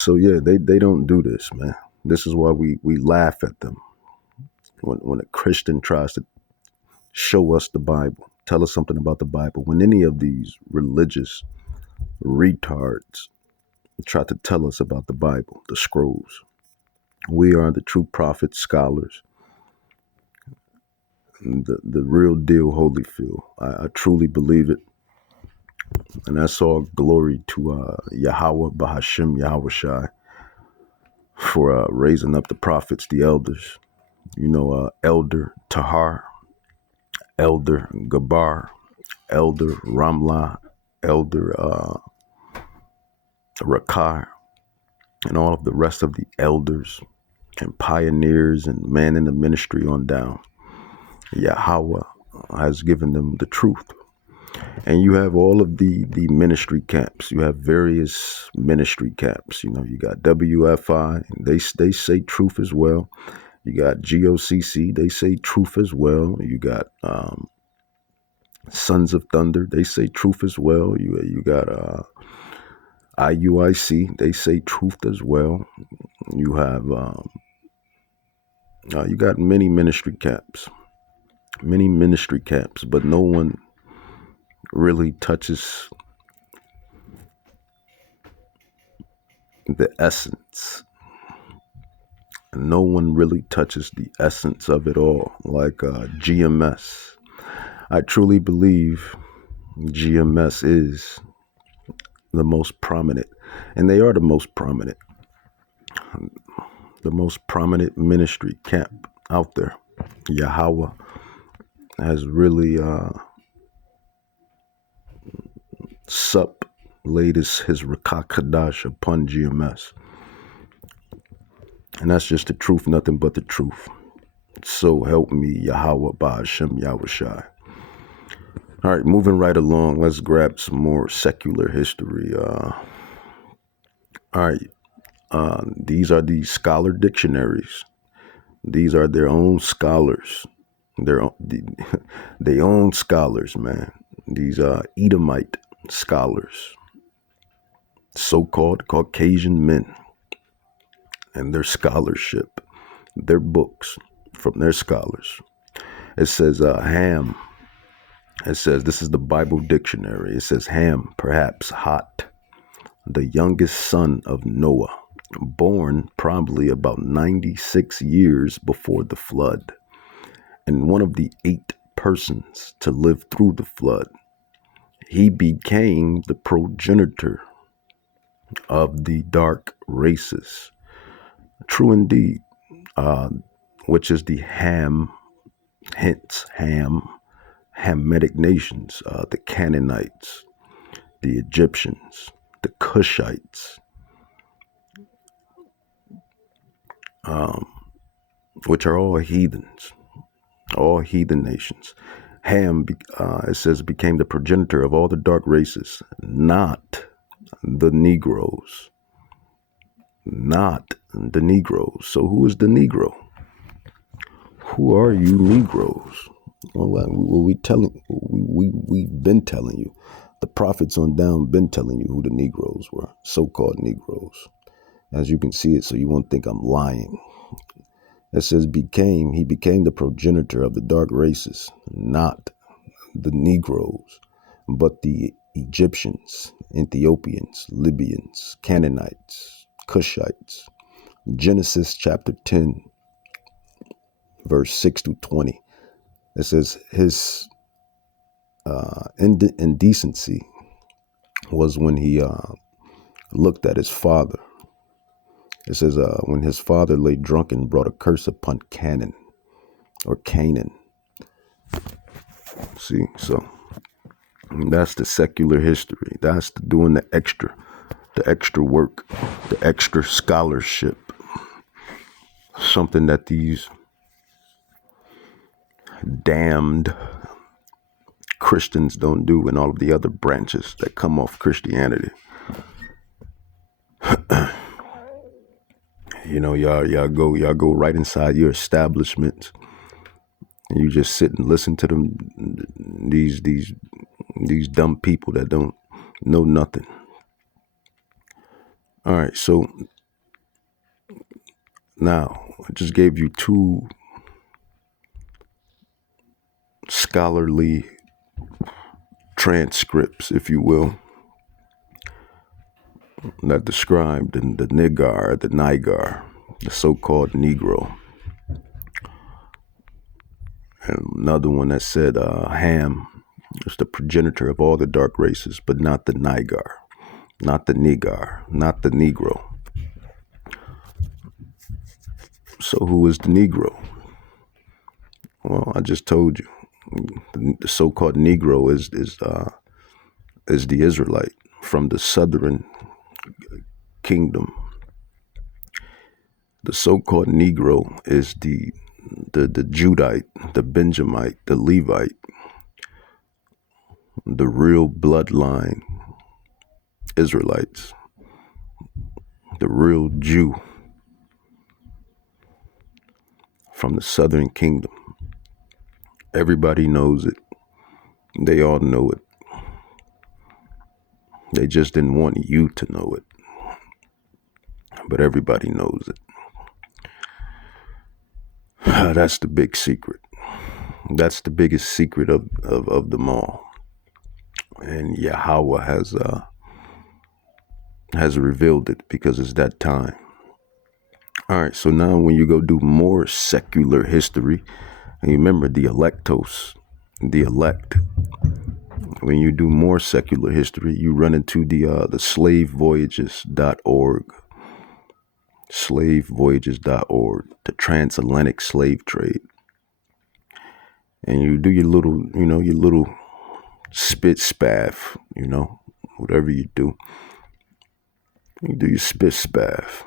So yeah, they don't do this, man. This is why we laugh at them when a Christian tries to show us the Bible, tell us something about the Bible. When any of these religious retards try to tell us about the Bible, the scrolls, we are the true prophets, scholars, the real deal Holyfield. I truly believe it. And that's all glory to Yahweh Bahashim Yahweh Shai for raising up the prophets, the elders. Elder Tahar, Elder Gabar, Elder Ramlah, Elder Rakar, and all of the rest of the elders and pioneers and men in the ministry on down. Yahweh has given them the truth. And you have all of the ministry camps. You have various ministry camps. You got WFI, they say truth as well. You got GOCC, they say truth as well. You got Sons of Thunder, they say truth as well. You got IUIC, they say truth as well. You have you got many ministry camps, but no one really touches the essence. No one really touches the essence of it all, like GMS. I truly believe GMS is the most prominent, and they are the most prominent ministry camp out there. Yahweh has really laid his Rakah Kadash upon GMS. And that's just the truth, nothing but the truth. So help me, Yahweh Ba'ashem Yahushai. All right, moving right along, let's grab some more secular history. All right, these are the scholar dictionaries. These are their own scholars. They own scholars, man. These Edomite scholars, so-called Caucasian men, and their scholarship, their books from their scholars. It says Ham. It says, this is the Bible dictionary. It says Ham, perhaps hot, the youngest son of Noah, born probably about 96 years before the flood, and one of the 8 persons to live through the flood. He became the progenitor of the dark races. True indeed, which is the Ham, hence Ham, Hamitic nations, the Canaanites, the Egyptians, the Cushites, which are all heathens, all heathen nations. Ham, it says, became the progenitor of all the dark races, not the Negroes. Not the Negroes. So who is the Negro? Who are you Negroes? Well, we've been telling you. The prophets on down been telling you who the Negroes were, so-called Negroes. As you can see it, so you won't think I'm lying. It says he became the progenitor of the dark races, not the Negroes, but the Egyptians, Ethiopians, Libyans, Canaanites, Cushites. Genesis chapter 10, verse 6 to 20. It says his indecency was when he looked at his father. It says when his father lay drunk and brought a curse upon Canaan. See, so that's the secular history. That's doing the extra work, the extra scholarship. Something that these damned Christians don't do, and all of the other branches that come off Christianity. Y'all go right inside your establishments, and you just sit and listen to them. These dumb people that don't know nothing. All right, so now I just gave you two scholarly transcripts, if you will, that described in the Nigar, the so-called Negro. And another one that said Ham is the progenitor of all the dark races, but not the Nigar, not the Negro. So who is the Negro? Well, I just told you. The so-called Negro is the Israelite from the southern kingdom. The so-called Negro is the Judite, the Benjamite, the Levite, the real bloodline Israelites, the real Jew from the southern kingdom. Everybody knows it. They all know it. They just didn't want you to know it. But everybody knows it. That's the big secret. That's the biggest secret of them all. And Yahweh has revealed it because it's that time. All right, so now when you go do more secular history, and remember the Elektos, the elect. When you do more secular history, you run into the slavevoyages.org. Slavevoyages.org, the transatlantic slave trade. And you do your little spit spaff, whatever you do. You do your spit spaff.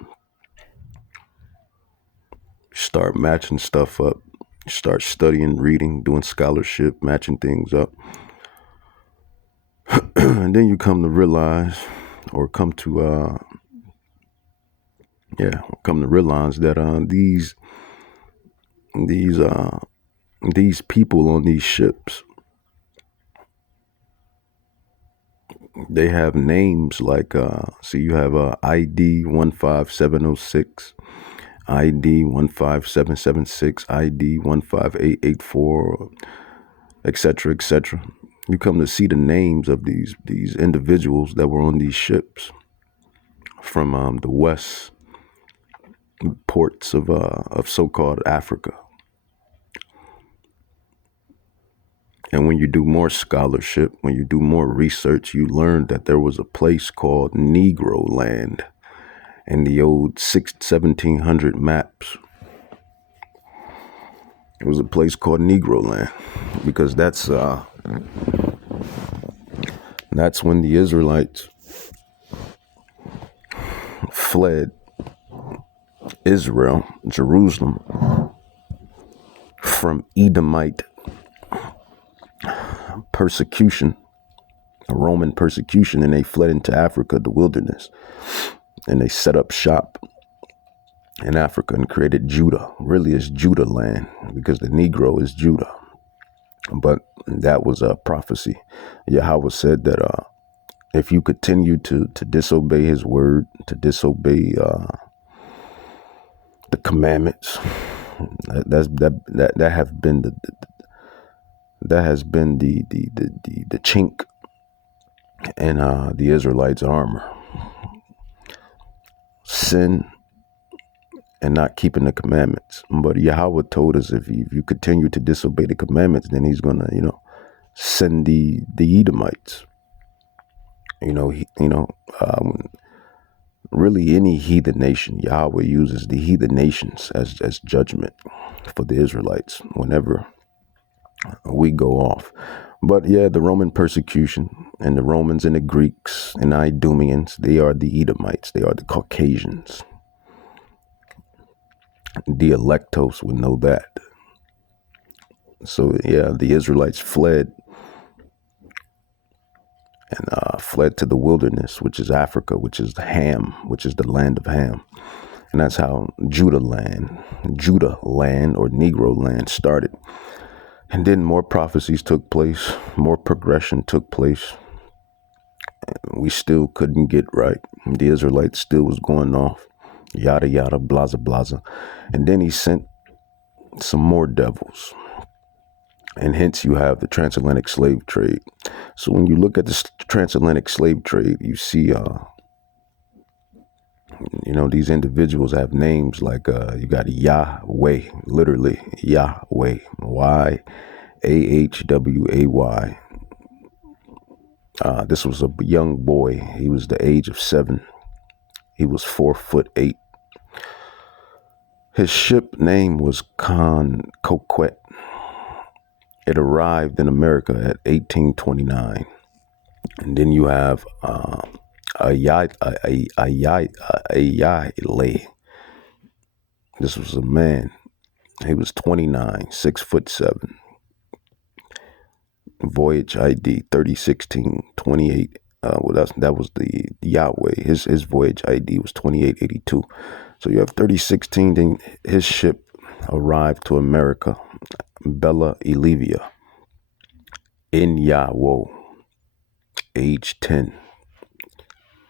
Start matching stuff up. Start studying, reading, doing scholarship, matching things up. And then you come to realize, or come to realize that these people on these ships, they have names like you have ID 15706, ID 15776, ID 15884, etc., etc. You come to see the names of these individuals that were on these ships from the west ports of so-called Africa. And when you do more scholarship, when you do more research, you learn that there was a place called Negro Land in the old 1700 maps. It was a place called Negro Land because that's when the Israelites fled Israel, Jerusalem, from Edomite persecution, a Roman persecution, and they fled into Africa, the wilderness, and they set up shop in Africa and created Judah. Really, it's Judah land because the Negro is Judah. But that was a prophecy. Yahweh said that if you continue to disobey His word, to disobey the commandments, that has been the chink in the Israelites' armor. Sin and not keeping the commandments. But Yahweh told us if you continue to disobey the commandments, then He's gonna, send the Edomites. Really any heathen nation, Yahweh uses the heathen nations as judgment for the Israelites whenever we go off. But the Roman persecution and the Romans and the Greeks and the Idumeans, they are the Edomites. They are the Caucasians. The Elektos would know that. So the Israelites fled to the wilderness, which is Africa, which is Ham, which is the land of Ham. And that's how Judah land or Negro land started. And then more prophecies took place, more progression took place. We still couldn't get right. The Israelites still was going off, yada, yada, blaza, blaza. And then he sent some more devils. And hence you have the transatlantic slave trade. So when you look at the transatlantic slave trade, you see, these individuals have names like you got Yahweh, literally Yahweh, Yahway. This was a young boy. He was the age of 7. He was 4'8". His ship name was Coquette. It arrived in America at 1829. And then you have Ayale. This was a man. He was 29, 6'7". Voyage ID 3016 28. That was the Yahweh. His voyage ID was 2882. So you have 3016. Then his ship arrived to America, Bella Elevia, in Yahweh, age 10,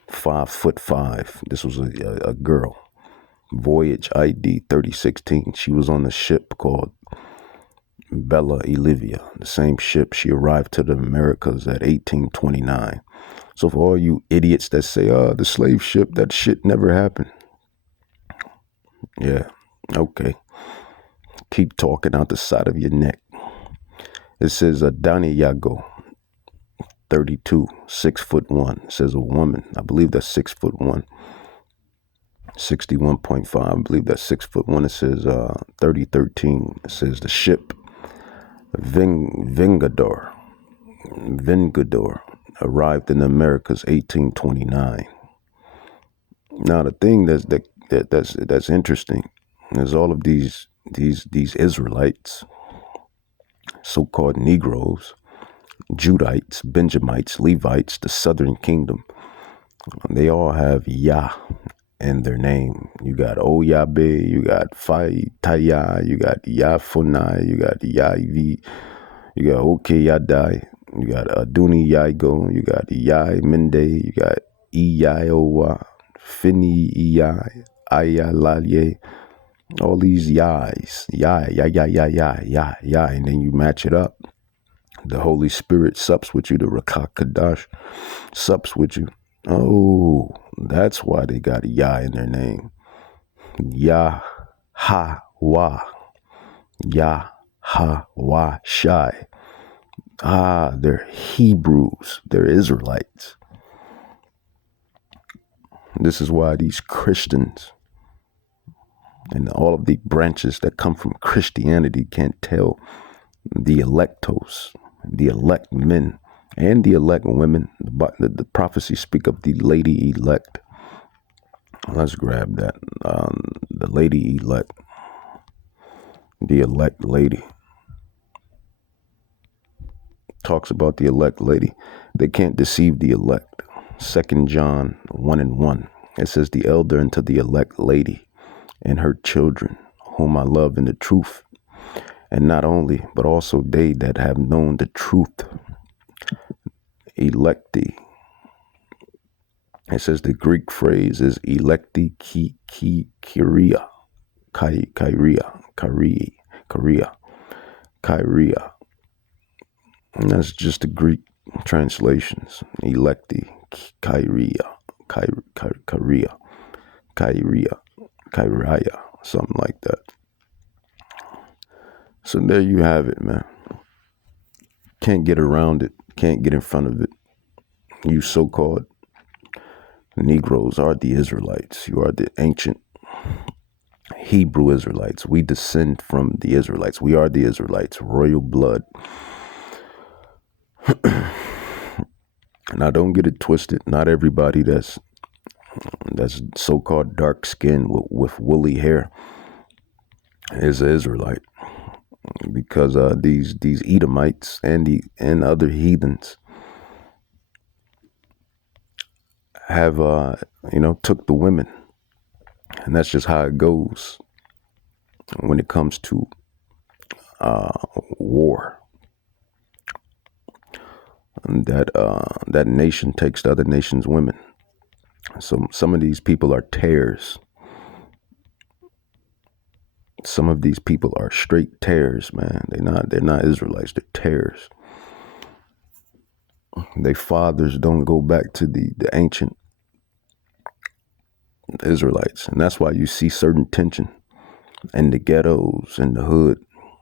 5'5". This was a girl. Voyage ID 3016. She was on the ship called Bella Elevia. The same ship. She arrived to the Americas at 1829. So for all you idiots that say, the slave ship, that shit never happened. Yeah, okay. Keep talking out the side of your neck. It says Adani Yago, 32, 6'1". It says a woman. I believe that's 6'1". 61.5. I believe that's 6'1". It says 3013. It says the ship Vengador arrived in the Americas 1829. Now the thing that's interesting is all of these Israelites, so-called Negroes, Judites, Benjamites, Levites, the Southern Kingdom, they all have Yah in their name. You got Oyabe, you got Taya, you got Yafunai, you got Yavi, you got Okeyadai, you got Aduni Yaigo, you got Yai Mende, you got Iyaowa, Fini Iyai, Ayalalye, all these Yais, Yai, and then you match it up. The Holy Spirit sups with you, the Rakak Kadash sups with you. Oh, that's why they got Yah in their name. Yah Ha Wah. Yah Ha Wah Shai. They're Hebrews. They're Israelites. This is why these Christians and all of the branches that come from Christianity can't tell the electos, the elect men, and the elect women. The prophecies speak of the lady elect. Let's grab that. The lady elect. The elect lady. Talks about the elect lady. They can't deceive the elect. 2 John 1:1. It says, the elder unto the elect lady and her children, whom I love in the truth. And not only, but also they that have known the truth. Electi. It says the Greek phrase is electi kyria. Kyria. And that's just the Greek translations. Electi, kyria, something like that. So there you have it, man. Can't get around it. Can't get in front of it. You so-called Negroes are the Israelites. You are the ancient Hebrew Israelites. We descend from the Israelites. We are the Israelites, royal blood. Now, don't get it twisted. Not everybody that's so-called dark skin with woolly hair is an Israelite, because these Edomites and other heathens have took the women, and that's just how it goes when it comes to war. that nation takes the other nation's women. So some of these people are tares. Some of these people are straight tares, man. They're not Israelites, they're tares. Their fathers don't go back to the ancient Israelites. And that's why you see certain tension in the ghettos, in the hood,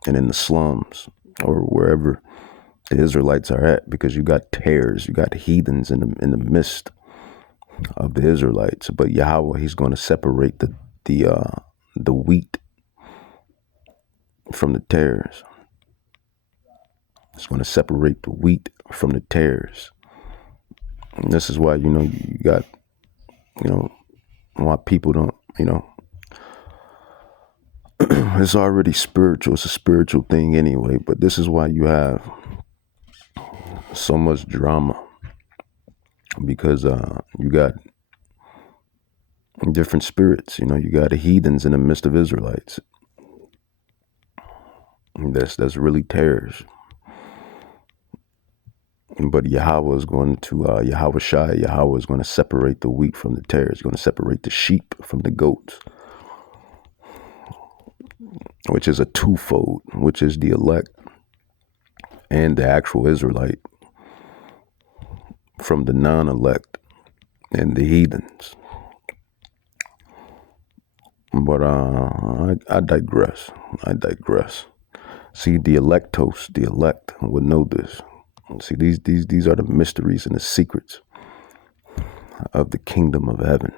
and in the slums, or wherever the Israelites are at, because you got tares, you got heathens in the midst of the Israelites. But Yahweh, he's going to separate the wheat from the tares. It's going to separate the wheat from the tares. And this is why, you got, why people don't, it's already spiritual. It's a spiritual thing anyway. But this is why you have so much drama, because you got different spirits. You got the heathens in the midst of Israelites. That's really tares. But Yahweh is going to Yahweh is going to separate the wheat from the tares. He's going to separate the sheep from the goats, which is a twofold, which is the elect and the actual Israelite from the non-elect and the heathens. But I digress. See, the elect would know this. See, these are the mysteries and the secrets of the kingdom of heaven.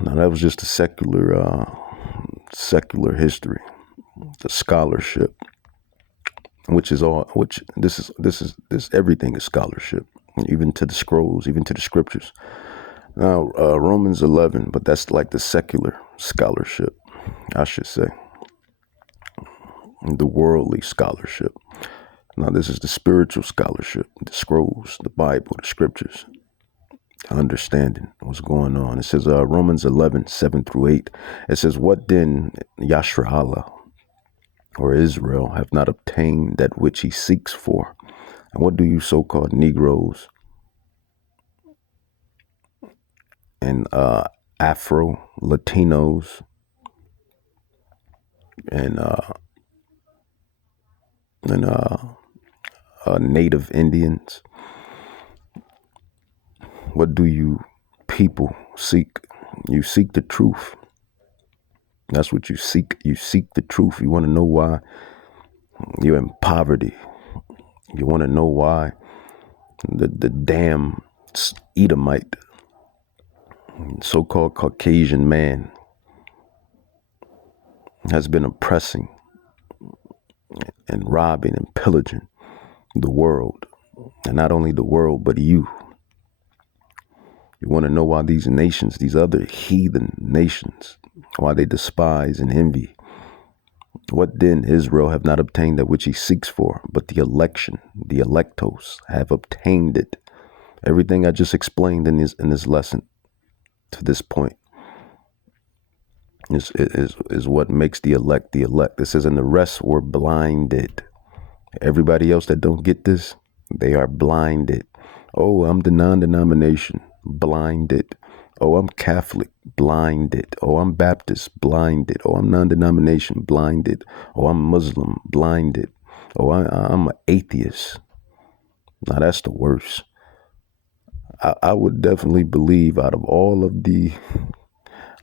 Now, that was just a secular history, the scholarship, which everything is scholarship, even to the scrolls, even to the scriptures. Now, Romans 11, but that's like the secular scholarship, I should say, the worldly scholarship. Now, this is the spiritual scholarship, the scrolls, the Bible, the scriptures, understanding what's going on. It says Romans 11, 7-8. It says, what then Yashra'Allah, or Israel, have not obtained that which he seeks for? And what do you so-called Negroes and Afro-Latinos and Native Indians, what do you people seek? You seek the truth. That's what you seek. You seek the truth. You want to know why you're in poverty. You want to know why the damn Edomite, so-called Caucasian man, has been oppressing and robbing and pillaging the world. And not only the world, but you. You want to know why these nations, these other heathen nations, why they despise and envy. What then Israel have not obtained that which he seeks for, but the election, the Elektos, have obtained it. Everything I just explained in this lesson to this point is what makes the elect the elect. It says, and the rest were blinded. Everybody else that don't get this, they are blinded. Oh, I'm the non-denomination, blinded. Oh, I'm Catholic, blinded. Oh, I'm Baptist, blinded. Oh, I'm non-denomination, blinded. Oh, I'm Muslim, blinded. Oh, I'm an atheist. Now, that's the worst. I would definitely believe, out of all of the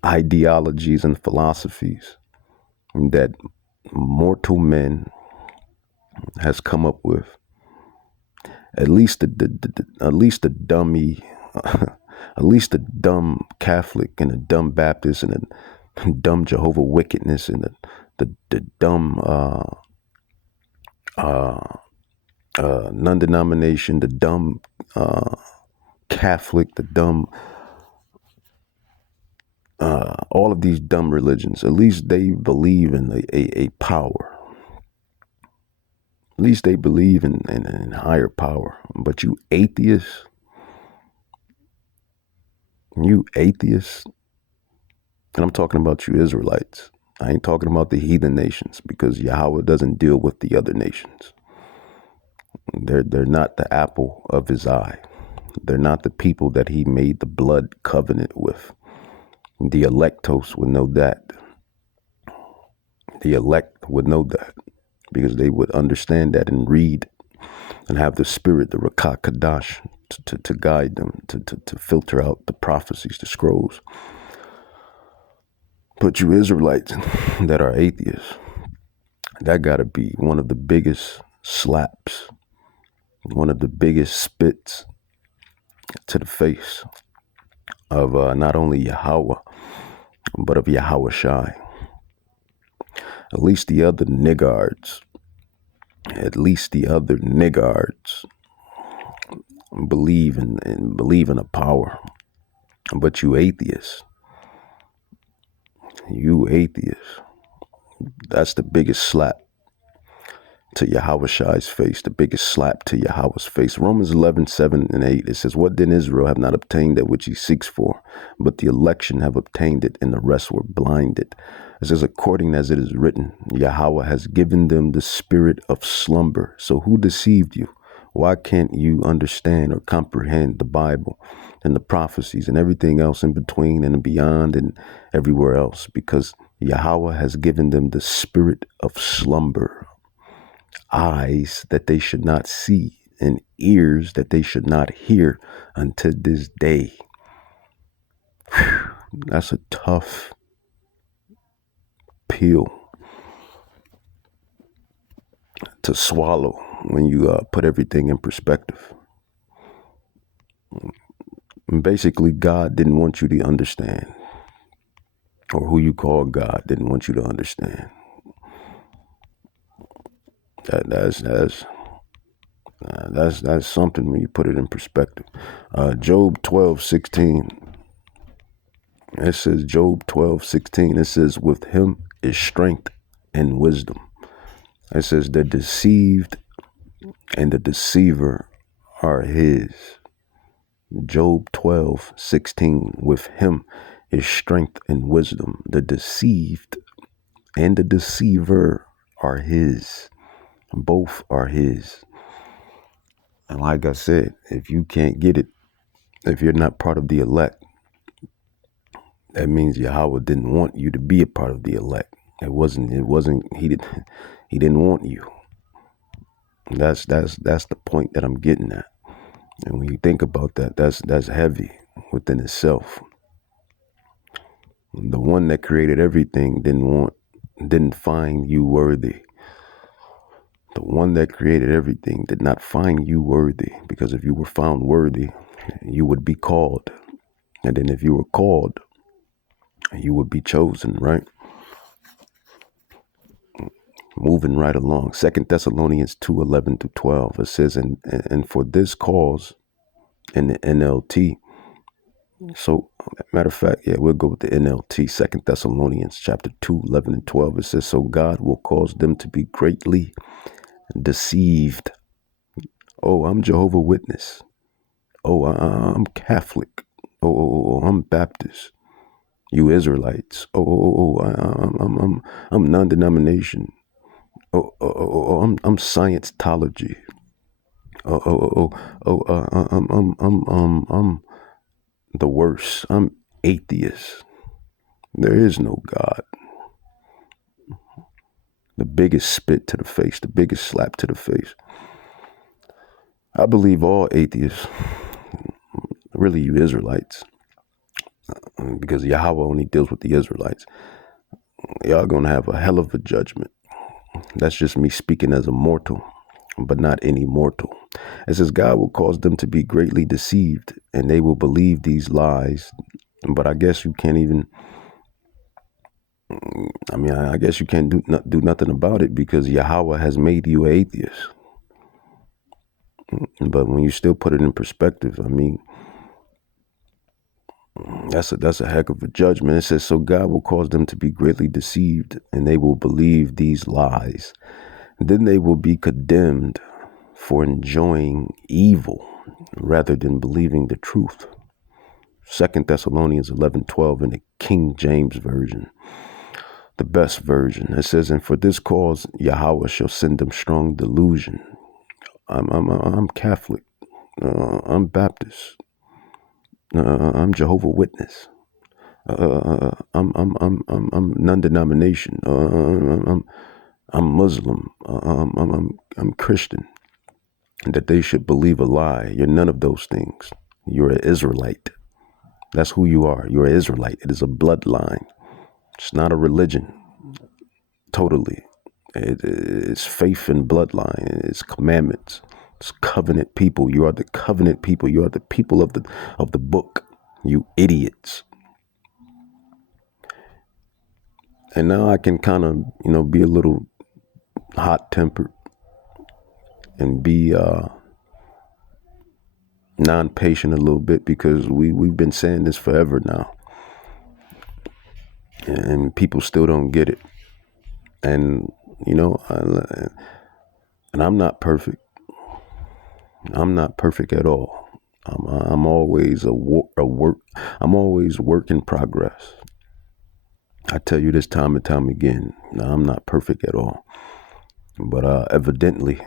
ideologies and philosophies that mortal men has come up with, at least the dummy, at least the dumb Catholic and the dumb Baptist and the dumb Jehovah Wickedness and the dumb non-denomination, the dumb Catholic, the dumb all of these dumb religions. At least they believe in a power. At least they believe in higher power. But you atheists, and I'm talking about you Israelites. I ain't talking about the heathen nations, because Yahweh doesn't deal with the other nations. They're not the apple of his eye. They're not the people that he made the blood covenant with. The Elektos would know that. The elect would know that because they would understand that and read and have the spirit, the Rakah Kadash, to guide them, to filter out the prophecies, the scrolls. But you Israelites that are atheists, that got to be one of the biggest slaps, one of the biggest spits to the face of not only Yahweh, but of Yahweh Shai. At least the other niggards believe in a power. But you atheists, that's the biggest slap to Yahweh Shai's face, the biggest slap to Yahweh's face. Romans 11:7-8, it says, what then Israel have not obtained that which he seeks for, but the election have obtained it, and the rest were blinded. It says, according as it is written, Yahweh has given them the spirit of slumber. So who deceived you? Why can't you understand or comprehend the Bible and the prophecies and everything else in between and beyond and everywhere else? Because Yahweh has given them the spirit of slumber. Eyes that they should not see and ears that they should not hear unto this day. Whew, that's a tough pill to swallow when you put everything in perspective. And basically, God didn't want you to understand, or who you call God didn't want you to understand. That's something when you put it in perspective. Job 12:16. It says Job 12:16. It says, with him is strength and wisdom. It says the deceived and the deceiver are his. Job 12:16. With him is strength and wisdom. The deceived and the deceiver are his. Both are his. And like I said, if you can't get it, if you're not part of the elect, that means Yahweh didn't want you to be a part of the elect. He didn't want you. That's the point that I'm getting at. And when you think about that, that's heavy within itself. The one that created everything didn't find you worthy. The one that created everything did not find you worthy, because if you were found worthy, you would be called. And then if you were called, you would be chosen, right? Moving right along. 2 Thessalonians 2:11-12. It says, and for this cause in the NLT. So, matter of fact, we'll go with the NLT. 2 Thessalonians chapter 2:11-12. It says, so God will cause them to be greatly deceived. Oh, I'm Jehovah's Witness. Oh, I'm Catholic. Oh, I'm Baptist. You Israelites. I'm non-denomination. I'm Scientology. I'm the worst. I'm atheist. There is no God. The biggest spit to the face, the biggest slap to the face. I believe all atheists, really you Israelites, because Yahweh only deals with the Israelites, y'all gonna have a hell of a judgment. That's just me speaking as a mortal, but not any mortal. It says God will cause them to be greatly deceived, and they will believe these lies. But I guess you can't even, I guess you can't do nothing about it, because Yahweh has made you an atheist. But when you still put it in perspective, that's a heck of a judgment. It says, so God will cause them to be greatly deceived, and they will believe these lies. Then they will be condemned for enjoying evil rather than believing the truth. 2 Thessalonians 11:12 in the King James Version, the best version. It says, and for this cause Yahweh shall send them strong delusion. I'm Catholic. I'm Baptist. I'm Jehovah Witness. I'm non-denomination. I'm Muslim. I'm Christian. And that they should believe a lie. You're none of those things. You're an Israelite. That's who you are. You're an Israelite. It is a bloodline. It's not a religion. Totally. It's faith and bloodline. It's commandments. It's covenant people. You are the covenant people. You are the people of the book. You idiots. And now I can kind of, be a little hot-tempered and be non-patient a little bit, because we've been saying this forever now. And people still don't get it. And, and I'm not perfect. I'm not perfect at all. I'm always I'm always work in progress. I tell you this time and time again. I'm not perfect at all, but evidently,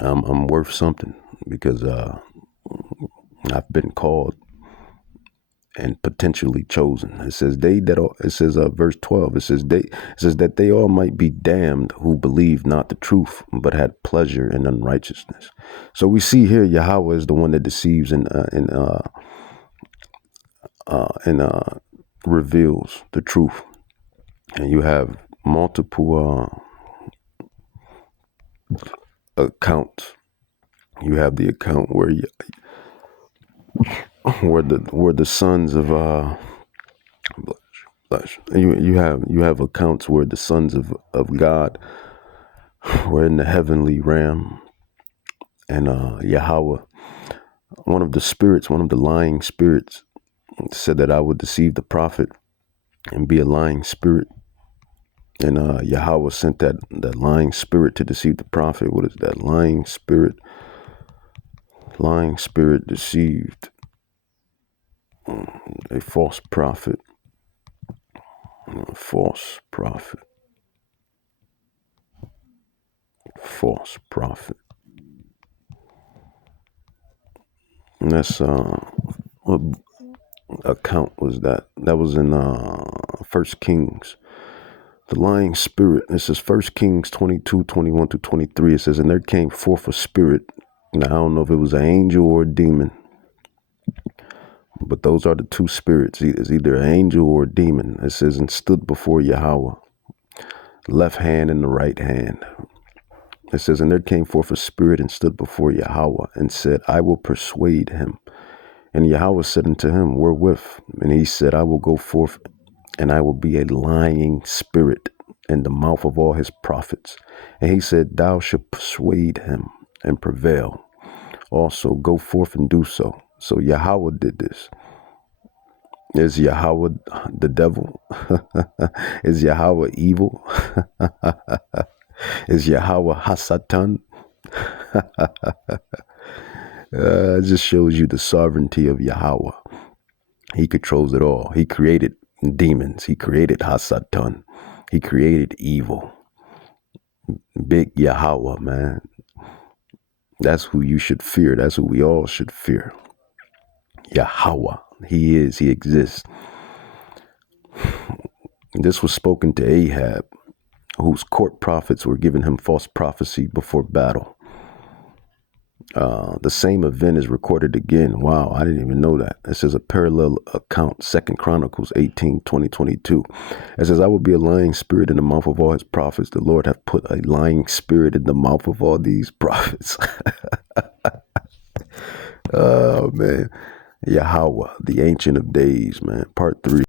I'm worth something, because I've been called and potentially chosen. It says verse 12. It says that they all might be damned who believed not the truth, but had pleasure in unrighteousness. So we see here Yahweh is the one that deceives and reveals the truth. And you have multiple accounts. You have the account where the sons of you have accounts where the sons of God were in the heavenly realm, and Yahweh, one of the lying spirits, said that I would deceive the prophet and be a lying spirit. And Yahweh sent that lying spirit to deceive the prophet. What is that? Lying spirit deceived a false prophet. False prophet. And that's what account was that? That was in 1 Kings. The lying spirit. It says 1 Kings 22:21-23. It says, and there came forth a spirit. Now I don't know if it was an angel or a demon, but those are the two spirits. It's either an angel or a demon. It says, and stood before Yahweh, left hand and the right hand. It says, and there came forth a spirit and stood before Yahweh and said, I will persuade him. And Yahweh said unto him, wherewith? And he said, I will go forth, and I will be a lying spirit in the mouth of all his prophets. And he said, thou shalt persuade him and prevail. Also go forth and do so. So Yahweh did this. Is Yahweh the devil? Is Yahweh evil? Is Yahweh Hasatan? It just shows you the sovereignty of Yahweh. He controls it all. He created demons. He created Hasatan. He created evil. Big Yahweh, man. That's who you should fear. That's who we all should fear. Yahweh. He exists. This was spoken to Ahab, whose court prophets were giving him false prophecy before battle. The same event is recorded again. Wow, I didn't even know that. It says a parallel account, 2 Chronicles 18:20-22. It says, I will be a lying spirit in the mouth of all his prophets. The Lord hath put a lying spirit in the mouth of all these prophets. Oh, man. Yahweh, the Ancient of Days, man. Part 3.